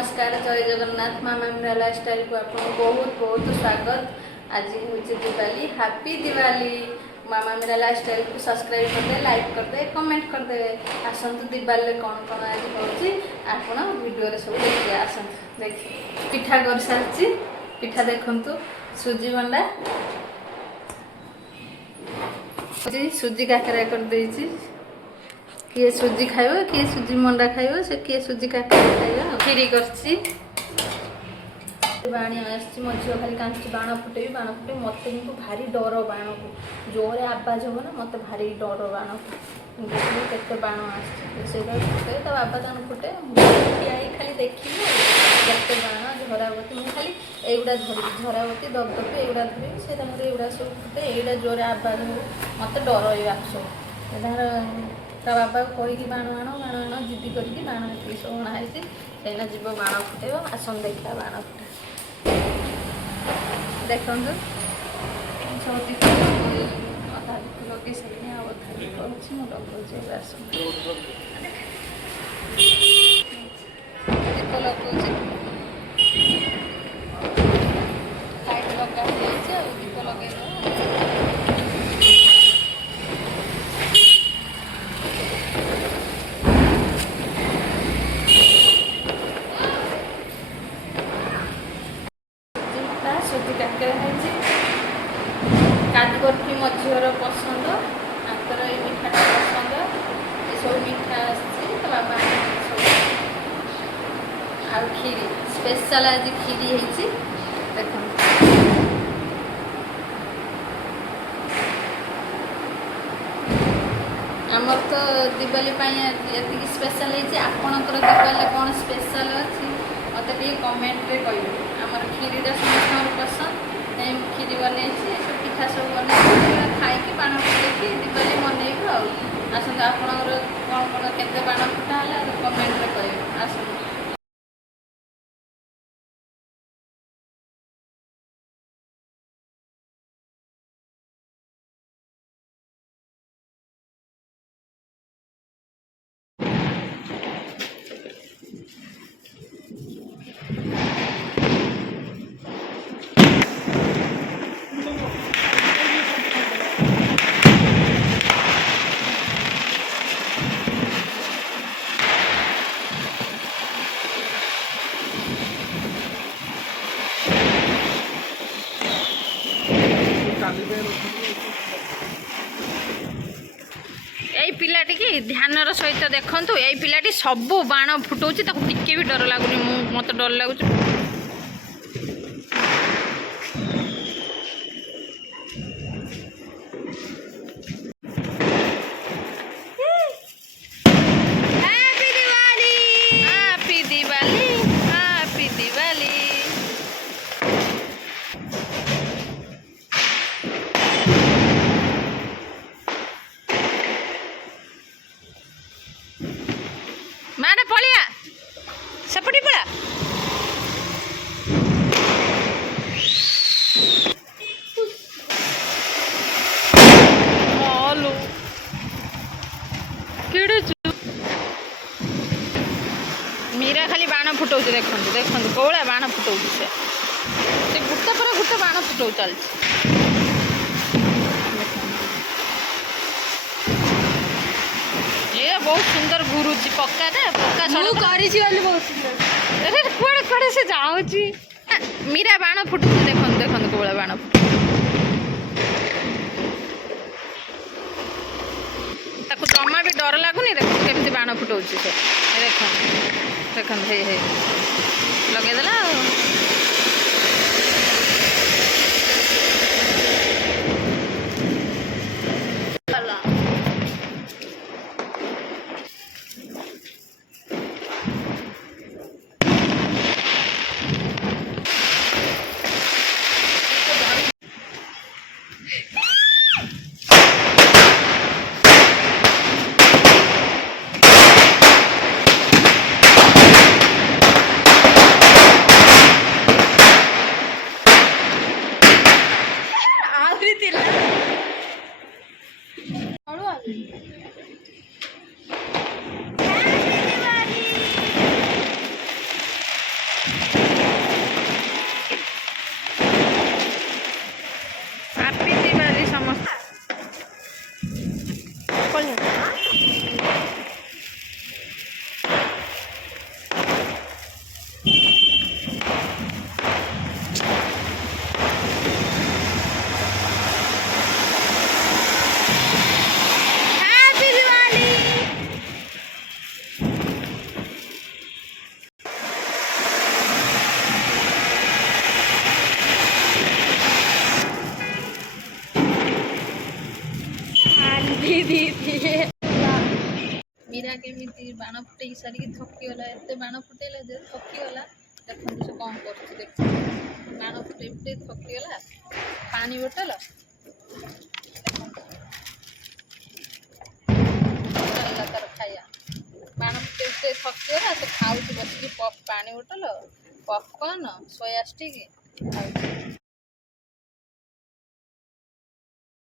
नमस्कार जय जगन्नाथ मामा मेरा लाइफस्टाइल को आपको बहुत बहुत स्वागत। आज हूँ दिवाली, हैप्पी दिवाली। मामा मेरा लाइफस्टाइल को सब्सक्राइब करदे, लाइक करदे, कमेंट करदे। आसतु दिवाली कौन कौन आज होची आपण वीडियो सब देखिए। आसतु देखिए पिठा कर सारी पिठा देखंतु सुजी बंडा सुजी काकरा कर देछि। किए सुजी खाइब किए सुजी मंडा खाइब से किए सुजी काकरा खाइब। खीरी करछि बाणी आसछि मो झियो खाली कांची बाण फुटे मत किंतु भारी डर बाण को जोरे आवाज हो ना मत भारी डर बाण को देखिए केते बाण आसछि से फुटे तो बाबा तान फुटे खाली देखिए केते बाण झरावती मु खाली एगुड़ा धरि झरावती दबदबे एगुड़ा धरि से एगुड़ा सब फुटे एगुड़ा जोरे आवाज हो मत डर आक्स ता बाबा कहीकि बाण आण जिद्दी करके बाण सब अणाई से जीव बाण फुटेब। आसन देखा बाण फुटा देखु सब दीप अधा दीप लगे सारे अधा दीप अच्छी मुझे लगे आसन दीप लगे लाइट लगा दीप लगे सुजी काकरा है काजू बर्फी मो झीवर पसंद आंतर ये मिठाटा पसंद ये सब मिठा आसी बाबा आ खीरी स्पेशल आज खीरी है देख आमर तो दिवाली ये स्पेशल है आपणकर दिवाली कौन स्पेशल अच्छी मत कमेंट रे कह आमर खीरीटा समस्त पसंद खीरी बनई सब पिठा सब बनई खाई बाण फुटे दिवाली मनइबू आसतु आपणकर कौन कौन केते बाण फुटा है कमेंट रे कह आसतु। पिलाटी की ध्यानर सहित देखु ये पिलाटी सबू बाण फुटाऊँ टिके भी डर लगुनि मत डर लगुच। माडा पलिया सपटी पड़ा हेलो केड़े मीरा खाली बाण फुटाऊ देखु देखु कौड़ा बाण फुटाऊ से गुटे पर गुटे बाण फुटाऊ चलती बहुत सुंदर घुरुची पक्का ना पक्का बहुत सुंदर कुआड़े कुआड़े से जाऊँगी मीरा बाण फुटू देख देख कौड़ा बाण ताको जमा भी डर लगुनि देख केमती बाण फुटाऊँ से देख देख लगेदेला केमी बाण फुटे सारिकी थकीगला एत बाण फुटेला जे थकीगला देखते से कौन कर बाण फुटे फुटे थकीगला पानी बोतल तार खाया बाण फुटे फुटे थकीगला से खाऊ बस पानी बोतल पॉपकॉर्न सोया स्टिक खाऊ।